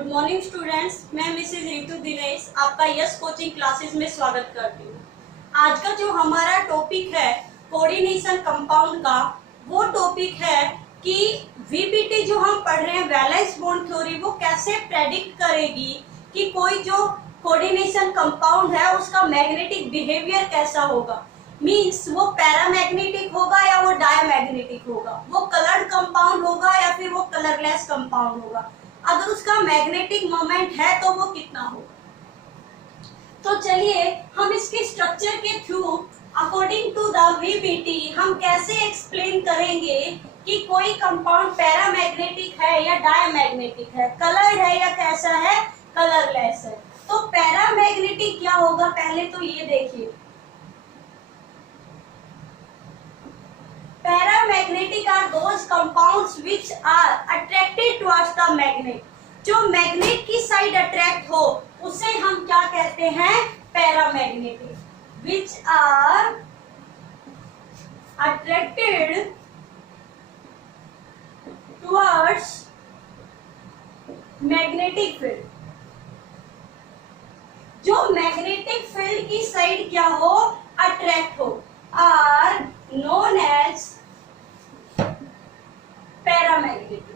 Good morning students, मैं Mrs Ritu Dinesh आपका yes coaching classes में स्वागत करती हूँ। आज का जो हमारा टॉपिक है कोऑर्डिनेशन कंपाउंड का, वो टॉपिक है कि वीपीटी जो हम पढ़ रहे हैं वैलेंस बॉन्ड थ्योरी, वो कैसे प्रेडिक्ट करेगी कि कोई जो कोऑर्डिनेशन कंपाउंड है उसका मैग्नेटिक बिहेवियर कैसा होगा। मीन्स वो पैरामैग्नेटिक होगा या वो डायमैग्नेटिक होगा, वो कलर्ड कंपाउंड होगा या फिर वो कलरलेस कंपाउंड होगा, अगर उसका मैग्नेटिक मोमेंट है तो वो कितना होगा। तो चलिए हम इसके स्ट्रक्चर के through according to the VPT हम कैसे एक्सप्लेन करेंगे कि कोई कंपाउंड पैरामैग्नेटिक है या डायमैग्नेटिक है, कलर्ड है या कैसा है, कलरलेस है। तो पैरामैग्नेटिक क्या होगा, पहले तो ये देखिए, paramagnetic are those compounds which are attracted towards the magnet. जो मैग्नेट की साइड अट्रैक्ट हो उसे हम क्या कहते हैं, paramagnetic. Which are attracted towards magnetic field. जो मैग्नेटिक फील्ड की साइड क्या हो, अट्रैक्ट हो, आर known as paramagnetic।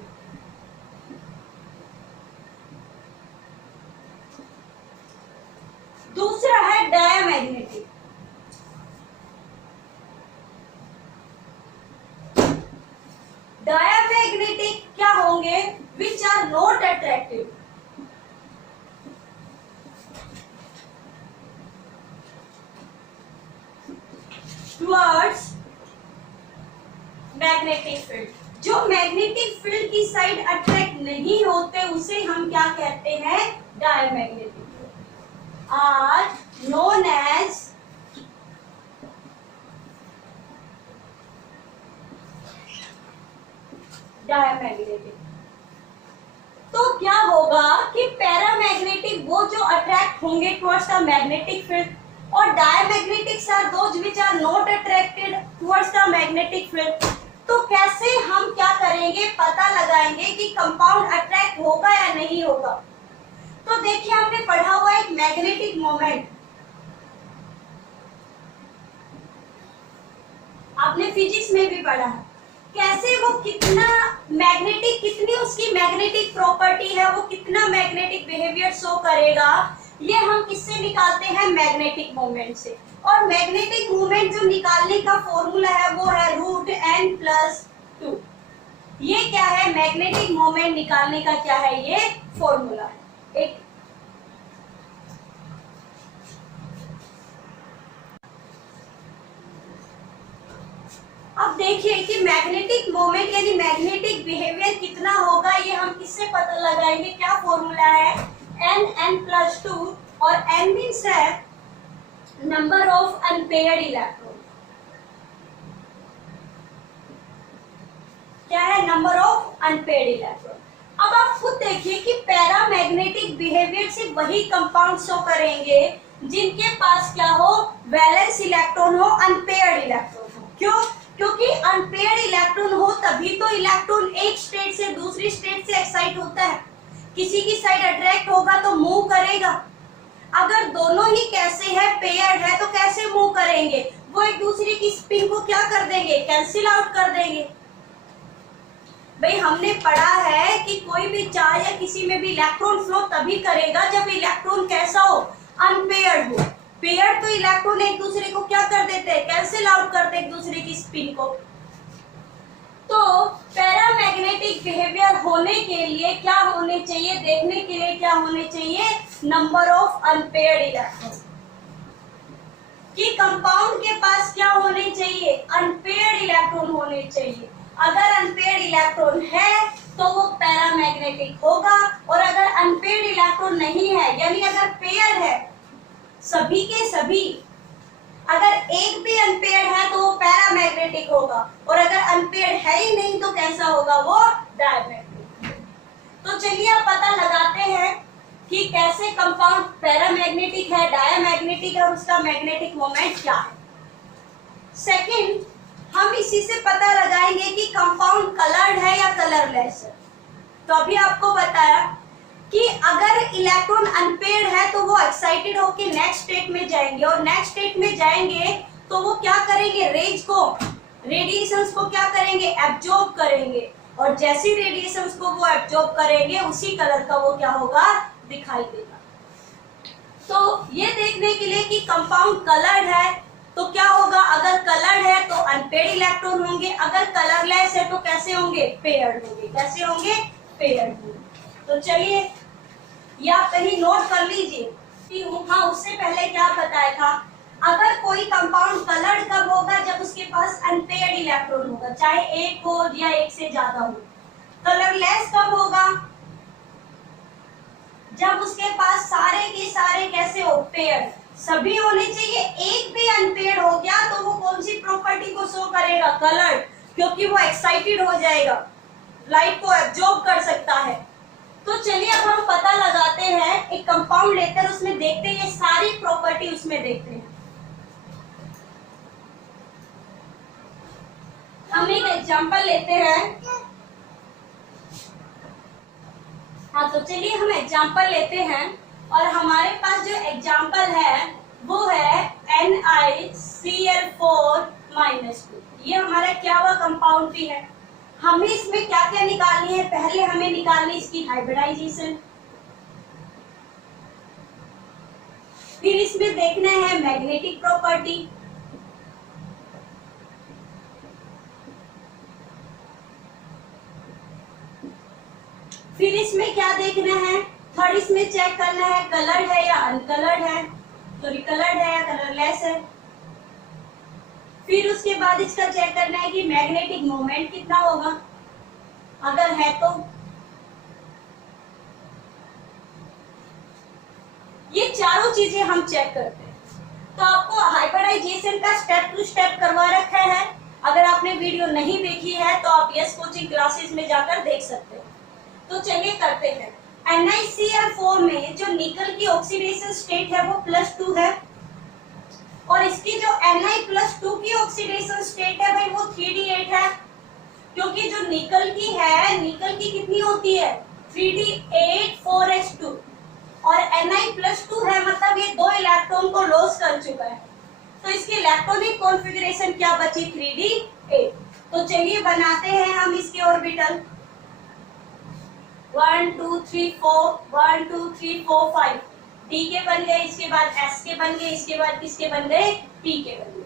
दूसरा है डायमैग्नेटिक। डायमैग्नेटिक क्या होंगे, which are not attractive towards magnetic field. जो मैग्नेटिक फील्ड की साइड अट्रैक्ट नहीं होते उसे हम क्या कहते हैं, diamagnetic. Are known as diamagnetic. तो क्या होगा कि पैरामैग्नेटिक वो जो अट्रैक्ट होंगे टुवर्ड्स द मैग्नेटिक फील्ड, और diamagnetics are those which are not attracted towards the magnetic field. तो कैसे हम क्या करेंगे, पता लगाएंगे कि कंपाउंड अट्रैक्ट होगा या नहीं होगा। तो देखिए हमने पढ़ा हुआ एक मैग्नेटिक मोमेंट, आपने फिजिक्स में भी पढ़ा है, कैसे वो कितना मैग्नेटिक, कितनी उसकी मैग्नेटिक प्रॉपर्टी है, वो कितना मैग्नेटिक बिहेवियर शो करेगा, ये हम किससे निकालते हैं, मैग्नेटिक मोमेंट से। और मैग्नेटिक मोमेंट जो निकालने का फॉर्मूला है वो है √n+2। ये क्या है, मैग्नेटिक मोमेंट निकालने का क्या है, ये फॉर्मूला है। एक अब देखिए कि मैग्नेटिक मोमेंट यानी मैग्नेटिक बिहेवियर कितना होगा, ये हम किससे पता लगाएंगे, क्या फॉर्मूला है, n+2, और n मीन्स है नंबर ऑफ अनपेयर्ड इलेक्ट्रॉन। क्या है, नंबर ऑफ अनपेयर्ड इलेक्ट्रॉन। अब आप खुद देखिए कि पैरामैग्नेटिक बिहेवियर से वही कंपाउंड शो करेंगे जिनके पास क्या हो, वैलेंस इलेक्ट्रॉन हो, अनपेयर्ड इलेक्ट्रॉन हो। क्यों, क्योंकि अनपेयर्ड इलेक्ट्रॉन हो तभी तो इलेक्ट्रॉन एक स्टेट से दूसरी स्टेट से एक्साइट होता है। किसी की साइड अट्रैक्ट होगा तो मूव करेगा। अगर दोनों ही कैसे है, पेयर्ड है, तो कैसे मूव करेंगे, वो एक दूसरे की स्पिन को क्या कर देंगे, कैंसिल आउट कर देंगे। भाई हमने पढ़ा है कि कोई भी चार्ज या किसी में भी इलेक्ट्रॉन फ्लो तभी करेगा जब इलेक्ट्रॉन कैसा हो, अनपेयर्ड हो। पेयर्ड तो इलेक्ट्रॉन एक दूसरे को क्या कर देते हैं, कैंसिल आउट करते एक दूसरे की स्पिन को। तो पैरामैग्नेटिक बिहेवियर होने के लिए क्या होने चाहिए, देखने के लिए क्या होने चाहिए, नंबर ऑफ अनपेयर्ड इलेक्ट्रॉन। कि कंपाउंड के पास क्या होने चाहिए, अनपेयर्ड इलेक्ट्रॉन होने चाहिए। अगर अनपेयर्ड इलेक्ट्रॉन है तो वो पैरामैग्नेटिक होगा, और अगर अनपेयर्ड इलेक्ट्रॉन नहीं है, यानी अगर पेयर है सभी के सभी, अगर एक भी अनपेयर्ड है तो वो पैरामैग्नेटिक होगा, और अगर अनपेयर्ड है ही नहीं तो कैसा होगा, वो डायमैग्नेटिक। तो चलिए अब पता लगाते हैं कि कैसे कंपाउंड पैरामैग्नेटिक है, डायमैग्नेटिक है, और उसका मैग्नेटिक मोमेंट क्या है। सेकंड, हम इसी से पता लगाएंगे कि कंपाउंड कलर्ड है या कलरलेस है। तो अभी आपको बताया कि इलेक्ट्रॉन अनपेयर्ड है तो वो एक्साइटेड होके नेक्स्ट स्टेट में जाएंगे, और नेक्स्ट स्टेट में जाएंगे तो वो क्या करेंगे, रेज को, रेडिएशंस को क्या करेंगे, एब्जॉर्ब करेंगे, और जैसी रेडिएशंस को वो एब्जॉर्ब करेंगे उसी कलर का वो क्या होगा, दिखाई देगा। तो ये देखने के लिए कि कंपाउंड कलर्ड है तो क्या होगा, अगर कलर्ड है तो अनपेयर्ड इलेक्ट्रॉन होंगे, अगर कलरलेस है तो कैसे होंगे, पेयर्ड होंगे। कैसे होंगे, पेयर्ड होंगे। तो चलिए ये आप कहीं नोट कर लीजिए। हाँ, उससे पहले क्या बताया था, अगर कोई कंपाउंड कलर्ड कब होगा, जब उसके पास अनपेयर्ड इलेक्ट्रॉन होगा, चाहे एक हो या एक से ज्यादा हो। कलरलेस कब होगा, जब उसके पास सारे के सारे कैसे हो, पेयर्ड, सभी होने चाहिए। एक भी अनपेयर्ड हो गया तो वो कौन सी प्रॉपर्टी को शो करेगा, कलर्ड, क्योंकि वो एक्साइटेड हो जाएगा, लाइट को एब्जॉर्ब कर सकता है। तो चलिए अब हम पता लगाते हैं, एक कंपाउंड लेते हैं, उसमें देखते हैं ये सारी प्रॉपर्टी उसमें देखते हैं। हम एक एग्जांपल लेते हैं। हाँ, तो चलिए हम एग्जांपल लेते हैं, और हमारे पास जो एग्जांपल है वो है NiCl4-2। ये हमारा क्या हुआ, कंपाउंड भी है। हमें इसमें क्या क्या निकालनी है, पहले हमें निकालनी इसकी हाइब्रिडाइजेशन, फिर इसमें देखना है मैग्नेटिक प्रॉपर्टी, फिर इसमें क्या देखना है, थर्ड इसमें चेक करना है कलर्ड है या अनकलर्ड है, सॉरी कलर्ड है या कलरलेस है। फिर उसके बाद इसका चेक करना है कि मैग्नेटिक मोमेंट कितना होगा, अगर है तो। ये चारों चीजें हम चेक करते हैं। तो आपको हाइब्रिडाइजेशन का स्टेप टू स्टेप करवा रखा है। अगर आपने वीडियो नहीं देखी है तो आप यस कोचिंग क्लासेस में जाकर देख सकते हैं। तो चलिए करते हैं। NiCl4 में जो निकल की ऑक्सीडेशन स्टेट है वो +2 है, और इसकी जो Ni+2 की ऑक्सीडेशन स्टेट है भाई वो 3d8 है, क्योंकि जो निकल की है, निकल की कितनी होती है, 3d8 4s2, और Ni+2 है, मतलब ये 2 इलेक्ट्रॉन को लॉस कर चुका है। तो इसकी इलेक्ट्रॉनिक कॉन्फ़िगरेशन क्या बची, 3d8। तो चलिए बनाते हैं हम इसके ऑर्बिटल। 1 2 3 4 1 2 3 4 5 D के बन गए, इसके बाद S के बन गए, इसके बाद किसके बन गए, P के बन गए।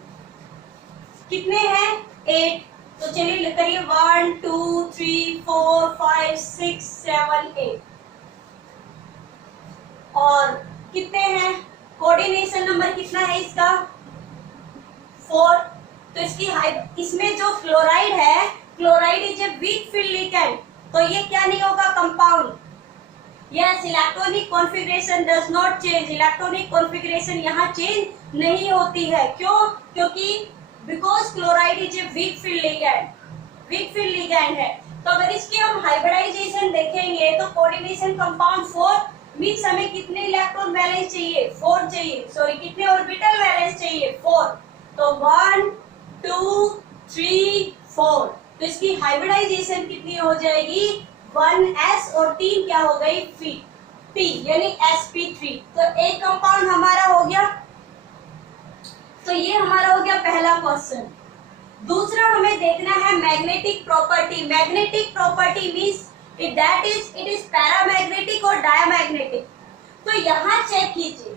कितने हैं, 8। तो चलिए करिए 1 2 3 4 5 6 7 8। और कितने हैं, कोऑर्डिनेशन नंबर कितना है इसका, 4। तो इसमें जो क्लोराइड है, chloride is a weak field ligand, तो ये क्या नहीं होगा, compound. Yes, electronic configuration does not change, electronic configuration यहाँ चेंज नहीं होती है। क्यों, क्योंकि because chloride is a weak field ligand, weak field ligand है। तो अगर इसकी हम हाइब्रिडाइजेशन देखेंगे तो कोऑर्डिनेशन कंपाउंड 4 मींस हमें कितने इलेक्ट्रॉन वैलेंस चाहिए, 4 चाहिए, सॉरी कितने ऑर्बिटल वैलेंस चाहिए, 4। तो 1 2 3 4, तो इसकी हाइब्रिडाइजेशन कितनी हो जाएगी, 1s, और 3 क्या हो गई, P, यानी sp3। तो एक कंपाउंड हमारा हो गया। तो ये हमारा हो गया पहला क्वेश्चन। दूसरा हमें देखना है magnetic property. Magnetic property means it is paramagnetic और डायमैग्नेटिक। तो यहाँ चेक कीजिए,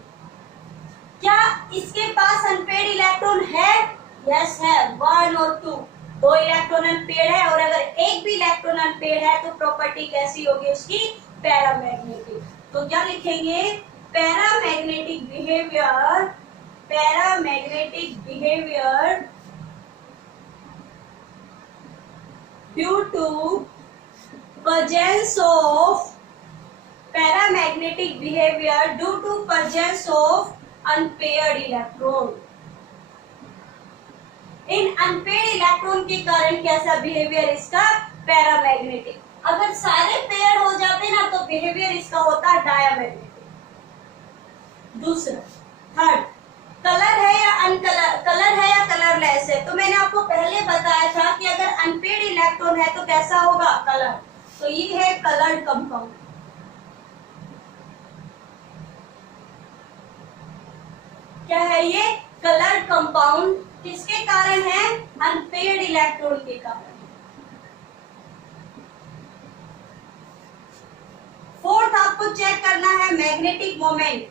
क्या इसके पास अनपेयर्ड इलेक्ट्रॉन है, यस है, 1 और 2, 2 इलेक्ट्रॉन अनपेयर्ड है, और अगर एक भी इलेक्ट्रॉन अनपेयर्ड है तो प्रॉपर्टी कैसी होगी उसकी, पैरामैग्नेटिक। तो क्या लिखेंगे, paramagnetic behaviour due to presence of paramagnetic behavior due to presence of unpaired electron। In unpaired electron के कारण कैसा बिहेवियर इसका, पैरामैग्नेटिक। अगर सारे पेयर हो जाते ना तो बिहेवियर इसका होता डायमैग्नेटिक। दूसरा, थर्ड, कलर है या अनकलर, कलर है या कलरलेस है। तो मैंने आपको पहले बताया था कि अगर अनपेयर्ड इलेक्ट्रॉन है तो कैसा होगा, कलर। तो ये है कलर्ड कंपाउंड। क्या है ये? Colour compound. किसके कारण है? अनपेयर्ड इलेक्ट्रॉन के कारण। फोर्थ आपको चेक करना है मैग्नेटिक मोमेंट।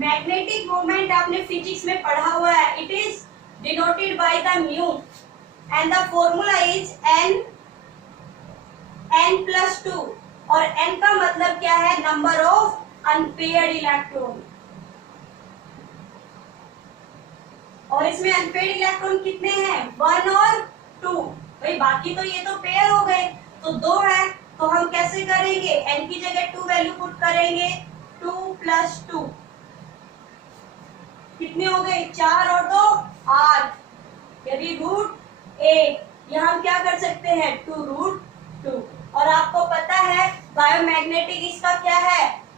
मैग्नेटिक मोमेंट आपने फिजिक्स में पढ़ा हुआ है। It is denoted by the mu and the formula is n+2 और n का मतलब क्या है? Number of unpaired electron. और इसमें अनपेयर्ड इलेक्ट्रॉन कितने हैं? 1 और 2। भाई बाकी तो ये तो पेयर हो गए, तो 2 है, तो हम कैसे करेंगे? n की जगह 2 वैल्यू पुट करेंगे। 2 + 2 कितने हो गए? 4 और 2 8, यदि √8। यहाँ हम क्या कर सकते हैं? 2√2। और आपको पता है बायोमैग्नेटिक इसका क्या है?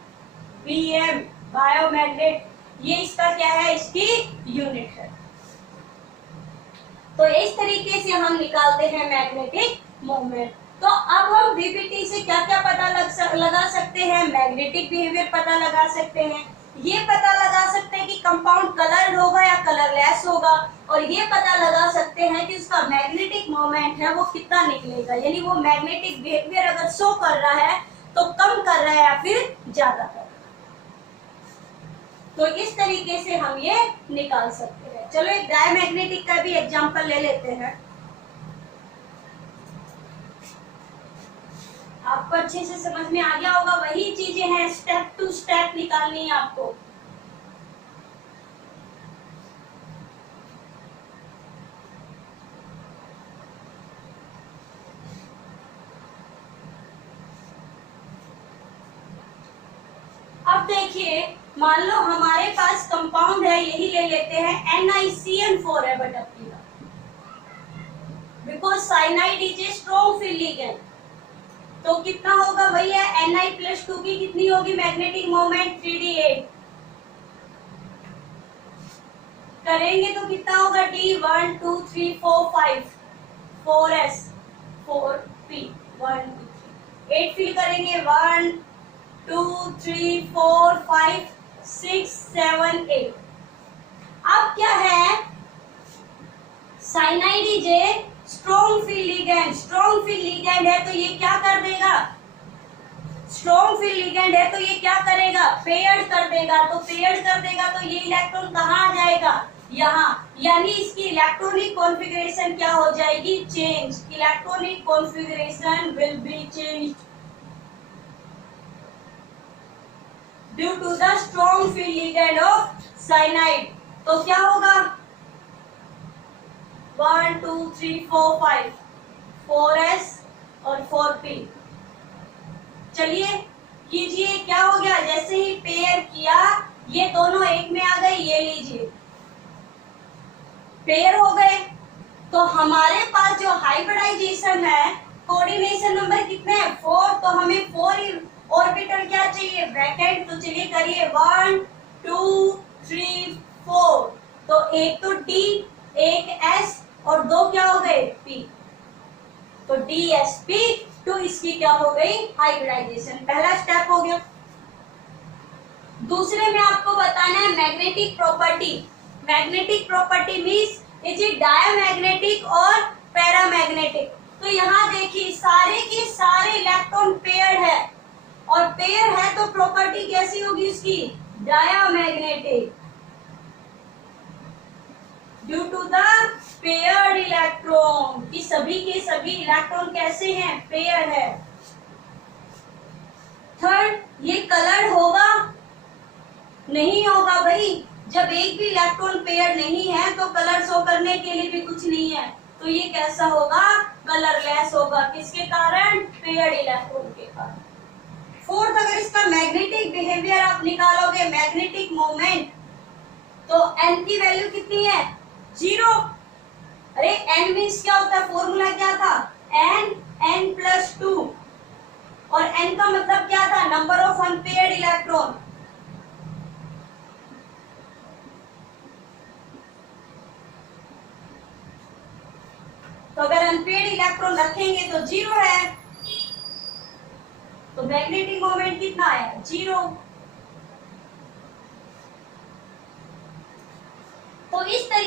Bm, बायोमैग्नेट, ये इसका क्या है? इसकी यूनिट है। तो इस तरीके से हम निकालते हैं मैग्नेटिक मोमेंट। तो अब हम वीबीटी से क्या क्या पता लगा सकते हैं? मैग्नेटिक बिहेवियर पता लगा सकते हैं, ये पता लगा सकते हैं कि कंपाउंड कलर्ड होगा या कलरलेस होगा, और ये पता लगा सकते हैं कि उसका मैग्नेटिक मोमेंट है वो कितना निकलेगा, यानी वो मैग्नेटिक बिहेवियर अगर शो कर रहा है तो कम कर रहा है या फिर ज्यादा कर रहा है। तो इस तरीके से हम ये निकाल सकते हैं। चलो एक डायमैग्नेटिक का भी एग्जांपल ले लेते हैं। आपको अच्छे से समझ में आ गया होगा, वही चीजें हैं, स्टेप टू स्टेप निकालनी है आपको। अब देखिए, मान लो हमारे पास कंपाउंड है, यही ले लेते हैं, NiCN4 है बटअप का, because cyanide is a strong field ligand. तो कितना होगा भैया? Ni+2 की कितनी होगी मैग्नेटिक मोमेंट? 3d8 करेंगे तो कितना होगा? D1 2 3 4 5 4s 4p 1 2 3 8 फिल करेंगे। 1 2 3 4 5 6 7 8। अब क्या है? Cyanide is a strong field ligand. Strong field ligand है तो ये क्या कर देगा? स्ट्रॉन्ग फील्ड लिगेंड है तो ये क्या करेगा? पेयर्ड कर देगा। तो पेयर्ड कर देगा तो ये इलेक्ट्रॉन कहाँ आ जाएगा? यहाँ, यानी इसकी इलेक्ट्रॉनिक कॉन्फ़िगरेशन क्या हो जाएगी? Change. Electronic configuration will be changed due to the strong field ligand of cyanide. तो क्या होगा? 1 2 3 4 5 4s और 4p। चलिए कीजिए, क्या हो गया? जैसे ही पेयर किया ये दोनों एक में आ गए, ये लीजिए पेयर हो गए। तो हमारे पास जो हाइब्रिडाइजेशन है, कोऑर्डिनेशन नंबर कितने हैं? 4। तो हमें 4 ऑर्बिटल क्या चाहिए? वैकेंट। तो चलिए करिए 1 2 3 4। तो एक तो D, एक S और 2 क्या हो गए? P। तो DsP तो इसकी क्या हो गई? हाइब्रिडाइजेशन। पहला स्टेप हो गया। दूसरे में आपको बताना है magnetic property. Magnetic property means is it diamagnetic और पैरामैग्नेटिक। तो यहाँ देखिए सारे के सारे इलेक्ट्रॉन पेयर है, और पेयर है तो प्रॉपर्टी कैसी होगी उसकी? Diamagnetic due to the paired electron, कि सभी के सभी इलेक्ट्रॉन कैसे हैं? पेयर है। थर्ड, ये कलर्ड होगा? नहीं होगा भाई। जब एक भी इलेक्ट्रॉन पेयर नहीं है तो कलर शो करने के लिए भी कुछ नहीं है, तो ये कैसा होगा? कलरलेस होगा। किसके कारण? पेयर्ड इलेक्ट्रॉन के कारण। फोर्थ, अगर इसका मैग्नेटिक बिहेवियर आप निकालोगे, मैग्नेटिक मोमेंट, तो n की वैल्यू कितनी है? 0। अरे n मीन्स क्या होता है? फॉर्मूला क्या था? n+2, और n का मतलब क्या था? Number of unpaired electron. तो अगर अनपेयर्ड इलेक्ट्रॉन रखेंगे तो 0 है, तो मैग्नेटिक मोमेंट कितना है? 0।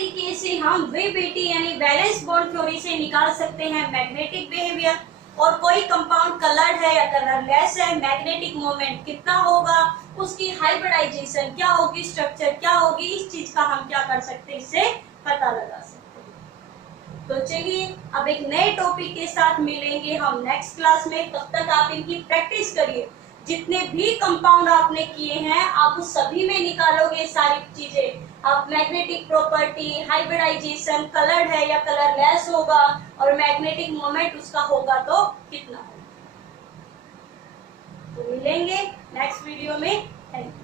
तरीके से हम वीबीटी यानी वैलेंस बॉन्ड थ्योरी से निकाल सकते हैं मैग्नेटिक बिहेवियर। और कोई कंपाउंड कलर्ड है या कलरलेस है, मैग्नेटिक मोमेंट कितना होगा, उसकी हाइब्रिडाइजेशन क्या होगी, स्ट्रक्चर क्या होगी, इस चीज का हम क्या कर सकते हैं, इससे पता लगा सकते हैं। तो चलिए अब एक नए टॉपिक के साथ मिलेंगे हम नेक्स्ट क्लास में। तब तक आप इनकी प्रैक्टिस करिए। जितने भी कंपाउंड आपने किए हैं आप उस सभी में निकालोगे सारी चीजें। आप मैग्नेटिक प्रॉपर्टी, हाइब्रिडाइजेशन, कलर्ड है या कलरलेस होगा, और मैग्नेटिक मोमेंट उसका होगा तो कितना होगा। तो मिलेंगे नेक्स्ट वीडियो में। Thank you.